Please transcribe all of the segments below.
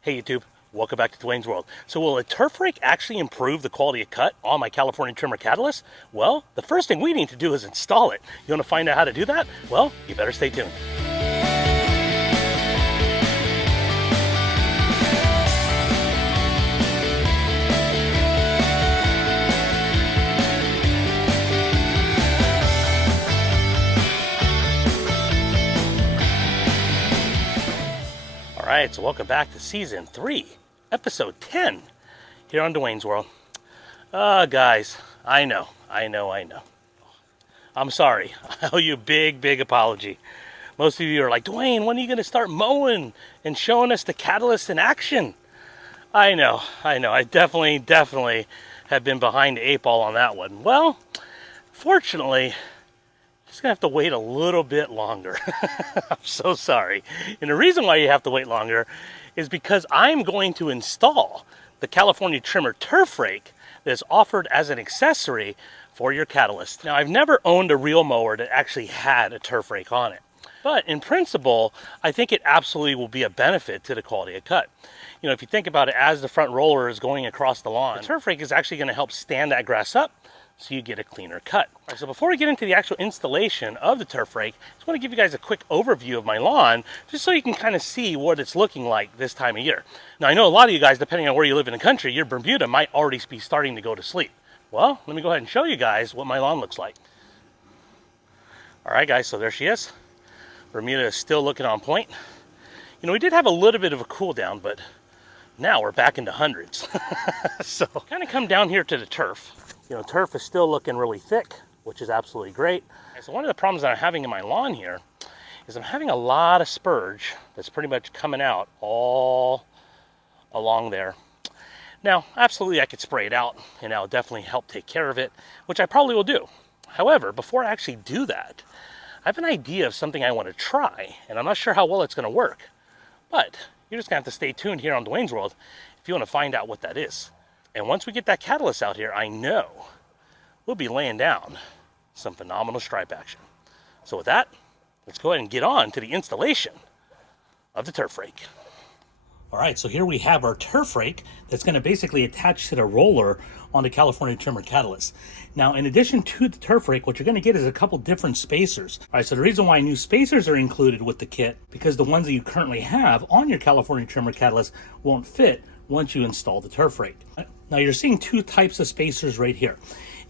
Hey YouTube, welcome back to Dwayne's World. So will a turf rake actually improve the quality of cut on my California trimmer catalyst? Well, the first thing we need to do is install it. You want to find out how to do that? Well, you better stay tuned. Alright, so welcome back to Season 3, Episode 10, here on Dwayne's World. Guys, I know. I'm sorry. I owe you a big apology. Most of you are like, Dwayne, when are you going to start mowing and showing us the catalyst in action? I know. I definitely have been behind the 8 ball on that one. Well, fortunately, just gonna have to wait a little bit longer. I'm so sorry. And the reason why you have to wait longer is because I'm going to install the California trimmer turf rake that is offered as an accessory for your catalyst. Now, I've never owned a real mower that actually had a turf rake on it, but in principle, I think it absolutely will be a benefit to the quality of cut. You know, if you think about it, as the front roller is going across the lawn, the turf rake is actually going to help stand that grass up, so you get a cleaner cut. All right, so before we get into the actual installation of the turf rake, I just want to give you guys a quick overview of my lawn, just so you can kind of see what it's looking like this time of year. Now, I know a lot of you guys, depending on where you live in the country, your Bermuda might already be starting to go to sleep. Well, let me go ahead and show you guys what my lawn looks like. All right, guys, so there she is. Bermuda is still looking on point. You know, we did have a little bit of a cool down, but now we're back into hundreds. So kind of come down here to the turf. You know, turf is still looking really thick, which is absolutely great. And so one of the problems that I'm having in my lawn here is I'm having a lot of spurge that's pretty much coming out all along there. Now, absolutely I could spray it out and that'll definitely help take care of it, which I probably will do. However, before I actually do that, I have an idea of something I want to try, and I'm not sure how well it's going to work. But you're just going to have to stay tuned here on Dwayne's World if you want to find out what that is. And once we get that catalyst out here, I know we'll be laying down some phenomenal stripe action. So with that, let's go ahead and get on to the installation of the turf rake. All right, so here we have our turf rake that's going to basically attach to the roller on the California trimmer catalyst. Now, in addition to the turf rake, what you're going to get is a couple different spacers. All right, so the reason why new spacers are included with the kit, because the ones that you currently have on your California trimmer catalyst won't fit once you install the turf rake. Now, you're seeing two types of spacers right here,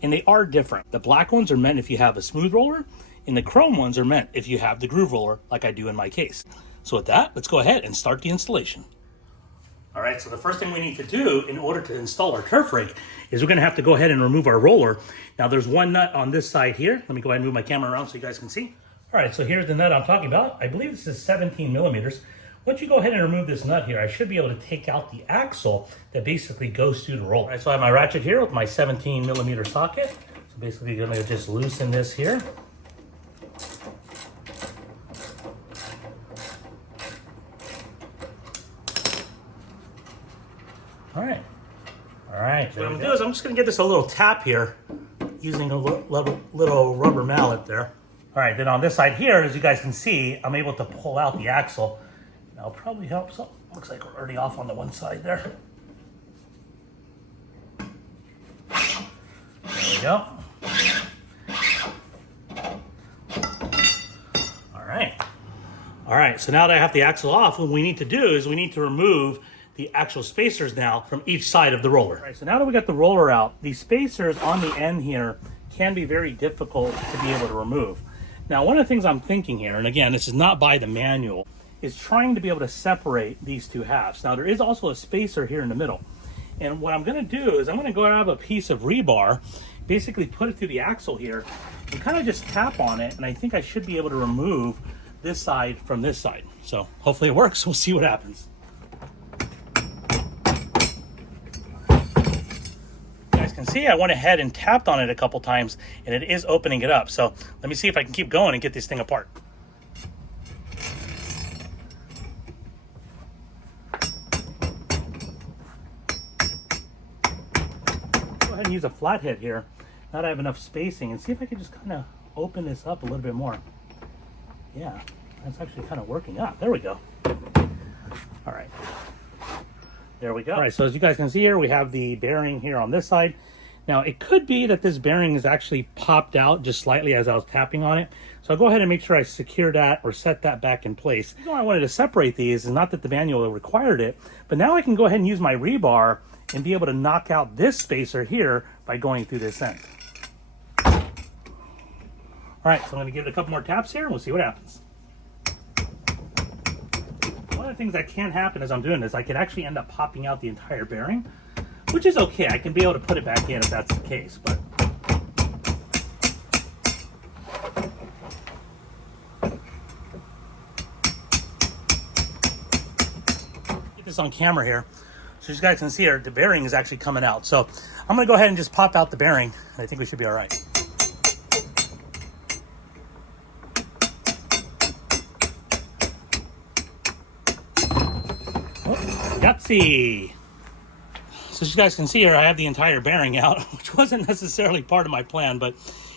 and they are different. The black ones are meant if you have a smooth roller, and the chrome ones are meant if you have the groove roller, like I do in my case. So with that, let's go ahead and start the installation. All right, so the first thing we need to do in order to install our turf rake is we're gonna have to go ahead and remove our roller. Now, there's one nut on this side here. Let me go ahead and move my camera around so you guys can see. All right, so here's the nut I'm talking about. I believe this is 17 millimeters. Once you go ahead and remove this nut here, I should be able to take out the axle that basically goes through the roller. All right, so I have my ratchet here with my 17 millimeter socket. So basically, you're gonna just loosen this here. All right. So what I'm gonna do is I'm just gonna give this a little tap here using a little rubber mallet there. All right, then on this side here, as you guys can see, I'm able to pull out the axle. That'll probably help. So looks like we're already off on the one side there. There we go. All right, so now that I have the axle off, what we need to do is we need to remove the actual spacers now from each side of the roller. All right, so now that we got the roller out, these spacers on the end here can be very difficult to be able to remove. Now, one of the things I'm thinking here, and again, this is not by the manual, is trying to be able to separate these two halves. Now, there is also a spacer here in the middle. And what I'm gonna do is I'm gonna go grab a piece of rebar, basically put it through the axle here, and kind of just tap on it, and I think I should be able to remove this side from this side. So hopefully it works. We'll see what happens. You guys can see I went ahead and tapped on it a couple times, and it is opening it up. So let me see if I can keep going and get this thing apart. And use a flathead here now that I have enough spacing, and see if I can just kind of open this up a little bit more. Yeah, that's actually kind of working out. There we go. All right. There we go. All right, so as you guys can see here, we have the bearing here on this side. Now, it could be that this bearing is actually popped out just slightly as I was tapping on it. So I'll go ahead and make sure I secure that or set that back in place. The reason why I wanted to separate these is not that the manual required it, but now I can go ahead and use my rebar and be able to knock out this spacer here by going through this end. All right, so I'm gonna give it a couple more taps here and we'll see what happens. One of the things that can happen as I'm doing this, I could actually end up popping out the entire bearing, which is okay. I can be able to put it back in if that's the case, but get this on camera here so you guys can see here the bearing is actually coming out. So I'm gonna go ahead and just pop out the bearing and I think we should be all right. Gutsy. So as you guys can see here, I have the entire bearing out, which wasn't necessarily part of my plan, but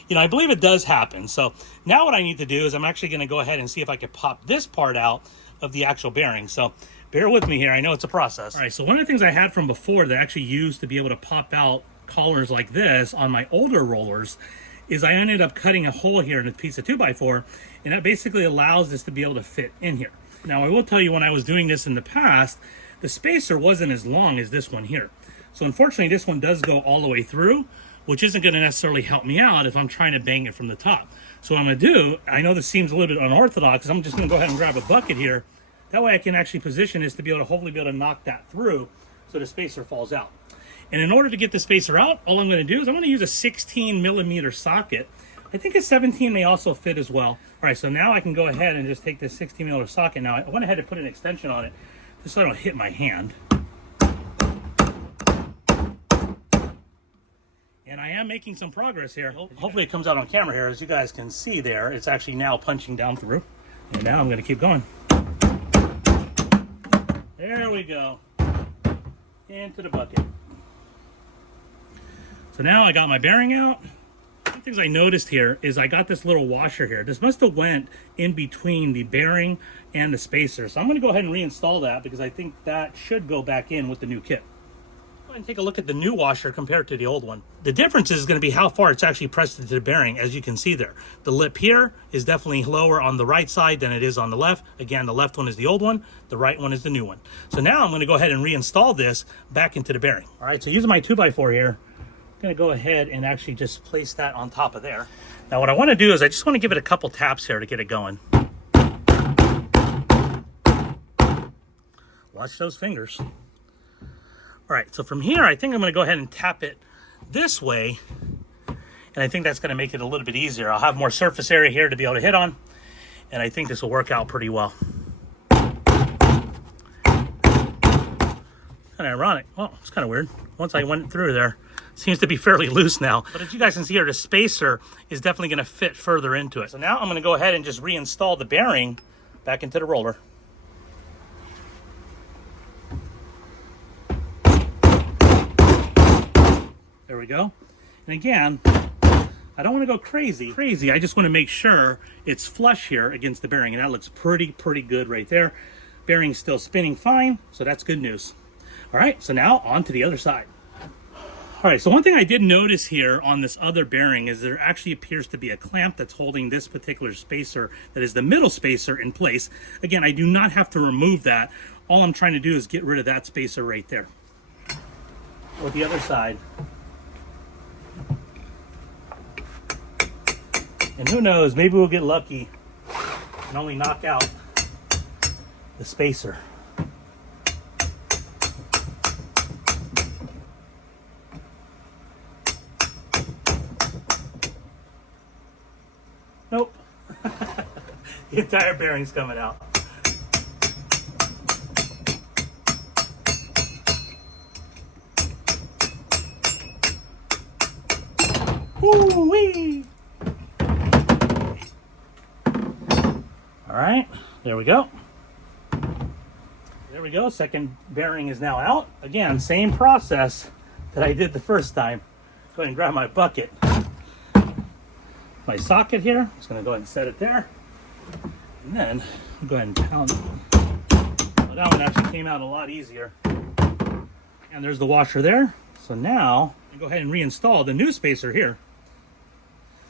you know, I believe it does happen. So now what I need to do is I'm actually going to go ahead and see if I could pop this part out of the actual bearing. So bear with me here. I know it's a process. All right, so one of the things I had from before that I actually used to be able to pop out collars like this on my older rollers is I ended up cutting a hole here in a piece of 2x4, and that basically allows this to be able to fit in here. Now, I will tell you, when I was doing this in the past, the spacer wasn't as long as this one here. So unfortunately, this one does go all the way through, which isn't going to necessarily help me out if I'm trying to bang it from the top. So what I'm going to do, I know this seems a little bit unorthodox, I'm just going to go ahead and grab a bucket here. That way I can actually position this to be able to hopefully be able to knock that through so the spacer falls out. And in order to get the spacer out, all I'm going to do is I'm going to use a 16mm socket. I think a 17 may also fit as well. All right, so now I can go ahead and just take this 16mm socket. Now I went ahead and put an extension on it just so I don't hit my hand. And I am making some progress here. Hopefully it comes out on camera here. As you guys can see there, it's actually now punching down through. And now I'm going to keep going. There we go. Into the bucket. So now I got my bearing out. One of the things I noticed here is I got this little washer here. This must have went in between the bearing and the spacer. So I'm going to go ahead and reinstall that because I think that should go back in with the new kit. Go ahead and take a look at the new washer compared to the old one. The difference is going to be how far it's actually pressed into the bearing, as you can see there. The lip here is definitely lower on the right side than it is on the left. Again, the left one is the old one, the right one is the new one. So now I'm going to go ahead and reinstall this back into the bearing. All right, so using my 2x4 here, I'm going to go ahead and actually just place that on top of there. Now what I want to do is I just want to give it a couple taps here to get it going. Watch those fingers. All right, so from here, I think I'm going to go ahead and tap it this way, and I think that's going to make it a little bit easier. I'll have more surface area here to be able to hit on, and I think this will work out pretty well. Kind of ironic. Oh, it's kind of weird. Once I went through there, it seems to be fairly loose now. But as you guys can see here, the spacer is definitely going to fit further into it. So now I'm going to go ahead and just reinstall the bearing back into the roller. There we go. And again, I don't want to go crazy. I just want to make sure it's flush here against the bearing, and that looks pretty good right there. Bearing's still spinning fine, so that's good news. All right, so now on to the other side. All right, so one thing I did notice here on this other bearing is there actually appears to be a clamp that's holding this particular spacer, that is the middle spacer, in place. Again, I do not have to remove that. All I'm trying to do is get rid of that spacer right there. With the other side. And who knows, maybe we'll get lucky and only knock out the spacer. Nope. The entire bearing's coming out. Woo-wee! All right, there we go. There we go, second bearing is now out. Again, same process that I did the first time. Go ahead and grab my bucket. My socket here, I'm just gonna go ahead and set it there. And then, I'll go ahead and pound it. Well, that one actually came out a lot easier. And there's the washer there. So now, I'm gonna go ahead and reinstall the new spacer here.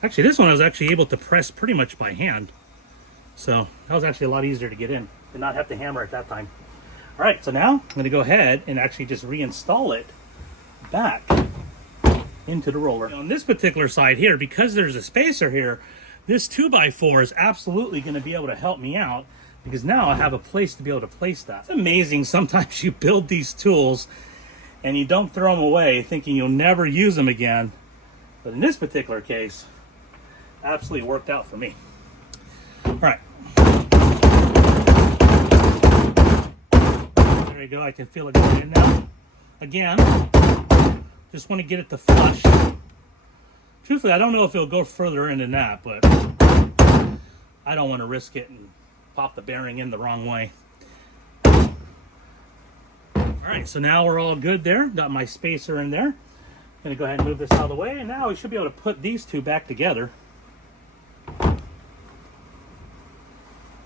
Actually, this one I was actually able to press pretty much by hand. So that was actually a lot easier to get in. Did not have to hammer at that time. All right, so now I'm gonna go ahead and actually just reinstall it back into the roller. On this particular side here, because there's a spacer here, this 2x4 is absolutely gonna be able to help me out because now I have a place to be able to place that. It's amazing sometimes you build these tools and you don't throw them away thinking you'll never use them again. But in this particular case, absolutely worked out for me. All right. There you go, I can feel it going in now. Again, just want to get it to flush. Truthfully, I don't know if it'll go further in than that, but I don't want to risk it and pop the bearing in the wrong way. All right, so now we're all good there. Got my spacer in there. Gonna go ahead and move this out of the way, and now we should be able to put these two back together.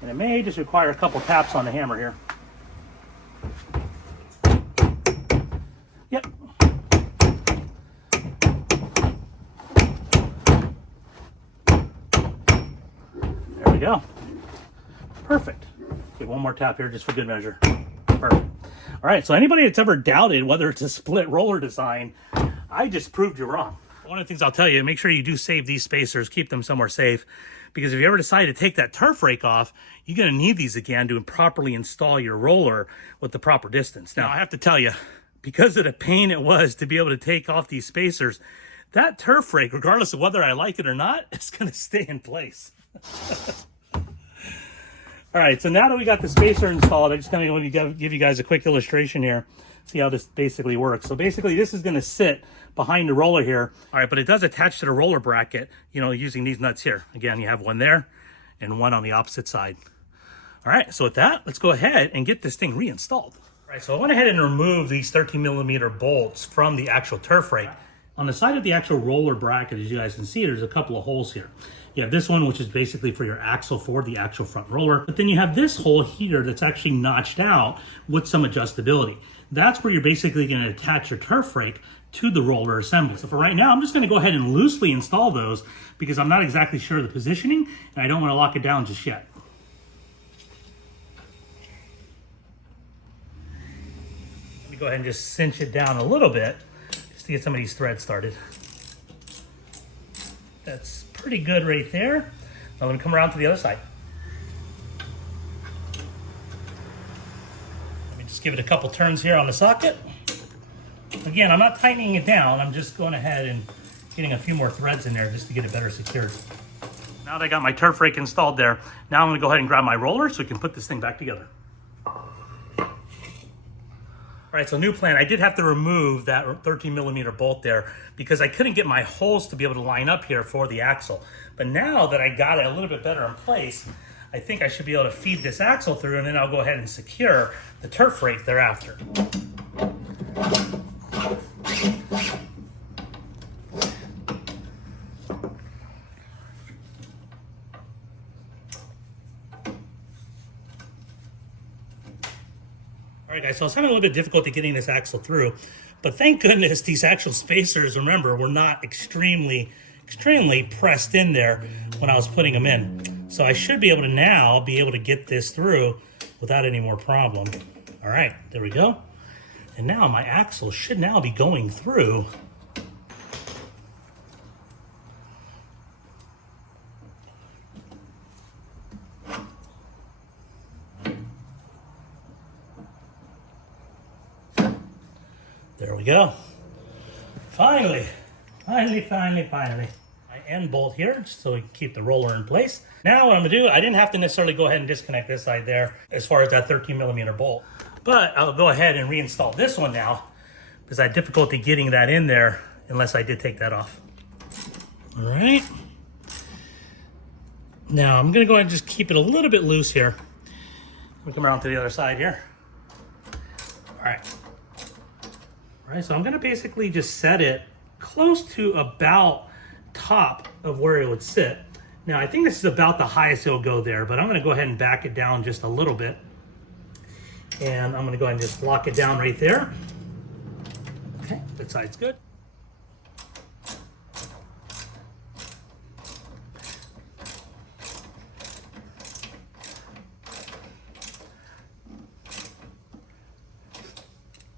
And it may just require a couple taps on the hammer here. Yep. There we go. Perfect. Okay, one more tap here just for good measure. Perfect. All right, so anybody that's ever doubted whether it's a split roller design, I just proved you wrong. One of the things I'll tell you, make sure you do save these spacers, keep them somewhere safe, because if you ever decide to take that turf rake off, you're gonna need these again to properly install your roller with the proper distance. Now, I have to tell you, because of the pain it was to be able to take off these spacers, that turf rake, regardless of whether I like it or not, is gonna stay in place. All right, so now that we got the spacer installed, I just kind of want to give you guys a quick illustration here, see how this basically works. So basically, this is going to sit behind the roller here. All right, but it does attach to the roller bracket, you know, using these nuts here. Again, you have one there and one on the opposite side. All right, so with that, let's go ahead and get this thing reinstalled. All right, so I went ahead and removed these 13mm bolts from the actual turf rake. On the side of the actual roller bracket, as you guys can see, there's a couple of holes here. You have this one, which is basically for your axle for the actual front roller. But then you have this hole here that's actually notched out with some adjustability. That's where you're basically going to attach your turf rake to the roller assembly. So for right now, I'm just going to go ahead and loosely install those because I'm not exactly sure of the positioning and I don't want to lock it down just yet. Let me go ahead and just cinch it down a little bit just to get some of these threads started. That's pretty good right there. Now let me come around to the other side. Let me just give it a couple turns here on the socket. Again, I'm not tightening it down. I'm just going ahead and getting a few more threads in there just to get it better secured. Now that I got my turf rake installed there, now I'm going to go ahead and grab my roller so we can put this thing back together. All right, so new plan. I did have to remove that 13mm bolt there because I couldn't get my holes to be able to line up here for the axle. But now that I got it a little bit better in place, I think I should be able to feed this axle through and then I'll go ahead and secure the turf rake thereafter. All right, guys, so I was having a little bit of difficulty getting this axle through, but thank goodness these actual spacers, remember, were not extremely pressed in there when I was putting them in. So I should be able to now get this through without any more problem. All right, there we go. And now my axle should now be going through. There we go. Finally. My end bolt here, just so we can keep the roller in place. Now what I'm gonna do, I didn't have to necessarily go ahead and disconnect this side there as far as that 13mm bolt, but I'll go ahead and reinstall this one now because I had difficulty getting that in there unless I did take that off. All right. Now I'm gonna go ahead and just keep it a little bit loose here. Let me come around to the other side here. All right. All right, so I'm gonna basically just set it close to about top of where it would sit. Now I think this is about the highest it'll go there, but I'm gonna go ahead and back it down just a little bit. And I'm gonna go ahead and just lock it down right there. Okay, that side's good.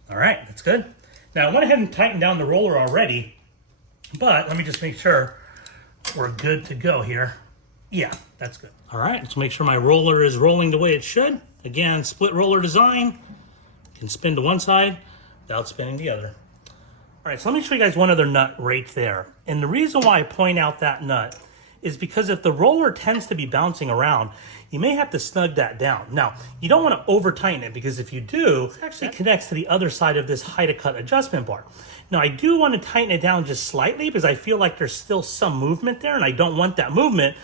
All right, that's good. Now I went ahead and tightened down the roller already, but let me just make sure we're good to go here. Yeah, that's good. All right, let's make sure my roller is rolling the way it should. Again, split roller design. You can spin to one side without spinning the other. All right, so let me show you guys one other nut right there. And the reason why I point out that nut is because if the roller tends to be bouncing around, you may have to snug that down. Now, you don't want to over tighten it, because if you do, it actually connects to the other side of this height of cut adjustment bar. Now, I do want to tighten it down just slightly because I feel like there's still some movement there, and I don't want that movement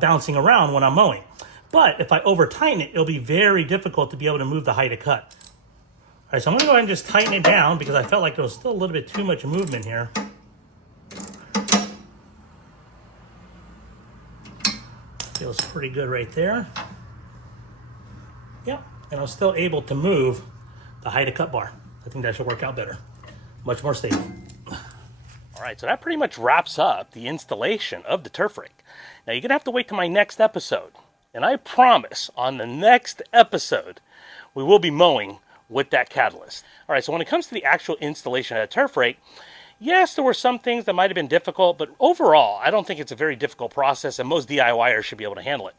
bouncing around when I'm mowing. But if I over tighten it, it'll be very difficult to be able to move the height of cut. All right, so I'm going to go ahead and just tighten it down because I felt like there was still a little bit too much movement here. Feels pretty good right there. Yep, and I'm still able to move the height of cut bar. I think that should work out better. Much more stable. All right, so that pretty much wraps up the installation of the turf rake. Now you're gonna have to wait till my next episode. And I promise on the next episode, we will be mowing with that catalyst. All right, so when it comes to the actual installation of a turf rake, yes, there were some things that might have been difficult, but overall, I don't think it's a very difficult process, and most DIYers should be able to handle it.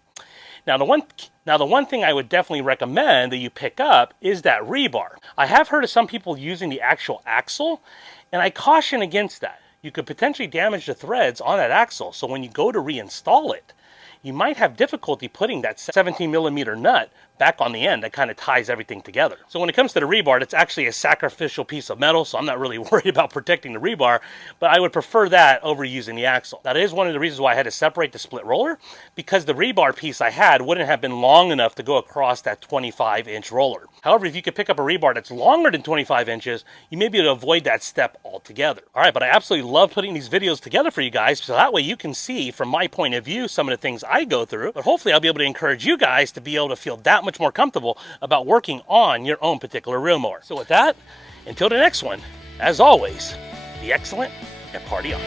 Now, the one thing I would definitely recommend that you pick up is that rebar. I have heard of some people using the actual axle, and I caution against that. You could potentially damage the threads on that axle, so when you go to reinstall it, you might have difficulty putting that 17 millimeter nut back on the end that kind of ties everything together. So when it comes to the rebar, it's actually a sacrificial piece of metal, so I'm not really worried about protecting the rebar, but I would prefer that over using the axle. That is one of the reasons why I had to separate the split roller, because the rebar piece I had wouldn't have been long enough to go across that 25-inch roller. However, if you could pick up a rebar that's longer than 25 inches, you may be able to avoid that step altogether. All right, but I absolutely love putting these videos together for you guys, so that way you can see from my point of view some of the things I go through, but hopefully I'll be able to encourage you guys to be able to feel that much more comfortable about working on your own particular reel mower. So with that, until the next one, as always, be excellent and party on.